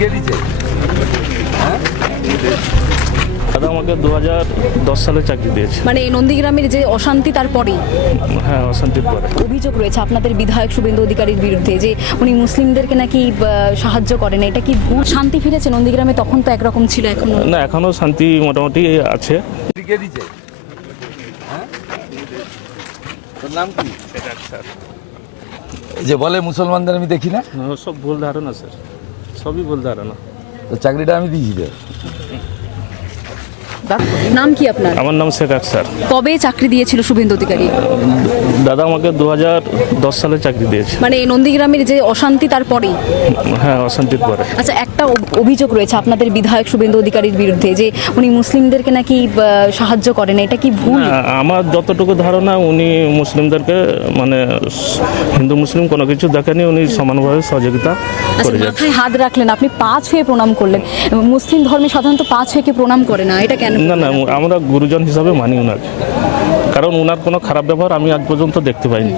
কে দিচ্ছে? হ্যাঁ, দাদা আমাকে 2010 সালে চাকরি দিয়েছে। মানে এই নন্দীগ্রামের যে অশান্তি তারপরেই হ্যাঁ, অশান্তির পরে। অভিযোগ রয়েছে আপনাদের বিধায়ক শুভেন্দু অধিকারীর বিরুদ্ধে যে উনি মুসলিমদেরকে নাকি সাহায্য করেন, এটা কি ভুল? শান্তি ফিরেছে নন্দীগ্রামে? তখন তো একরকম ছিল, এখন না, এখনো শান্তি মোটামুটি আছে। কে দিচ্ছে? হ্যাঁ, তোর নাম কি? এই যে বলে মুসলমানদের আমি দেখি না, সব ভুল ধারণা স্যার, সবই ভুল ধারণা। তো চাকরিটা আমি দিয়েছি রে। নাম কি আপনার? আমার নাম শেখ আখতার। কবে চাকরি দিয়েছিল শুভেন্দু অধিকারী? দাদা আমাকে 2010 সালে চাকরি দিয়েছে। মানে এই নন্দীগ্রামের যে অশান্তি তারপরেই? হ্যাঁ, অশান্তির পরে। আচ্ছা, একটা অভিযোগ রয়েছে আপনাদের বিধায়ক শুভেন্দু অধিকারীর বিরুদ্ধে যে উনি মুসলিমদেরকে নাকি সাহায্য করেন, এটা কি ভুল? না, আমার যতটুকু ধারণা উনি মুসলিমদেরকে মানে হিন্দু মুসলিম কোনো কিছু দেখেনি, উনি সমানভাবে সহযোগিতা আচ্ছা, করে যাচ্ছে। মাথায় হাত রাখলেন, আপনি পা ছুঁয়ে প্রণাম করলেন। মুসলিম ধর্মে সাধারণত পা ছুঁয়ে কেউ প্রণাম করে না, এটা কেন? না না, আমরা গুরুজন হিসাবে মানি ওনাকে, কারণ ওনার কোনো খারাপ ব্যবহার আমি আজ পর্যন্ত দেখতে পাইনি।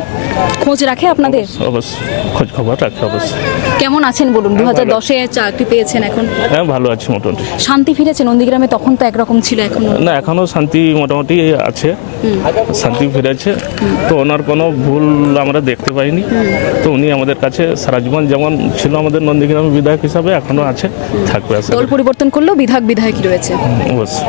খোঁজ রাখে আপনাদের? অবশ্যই খোঁজ খবর রাখে, অবশ্যই। কেমন আছেন বলুন? 2010-এ চাকরি পেয়েছেন, এখন হ্যাঁ, ভালো আছি মোটামুটি। শান্তি ফিরেছে নন্দীগ্রামে? তখন তো একরকম ছিল, এখন না, এখনো শান্তি মোটামুটি আছে, শান্তি ফিরেছে। তো ওনার কোনো ভুল আমরা দেখতে পাইনি। তো উনি আমাদের কাছে সারা জীবন যেমন ছিল আমাদের নন্দীগ্রামের বিধায়ক হিসাবে এখনো আছে, থাকবে। দল পরিবর্তন করলেও বিধায়কই রয়েছে। অবশ্যই।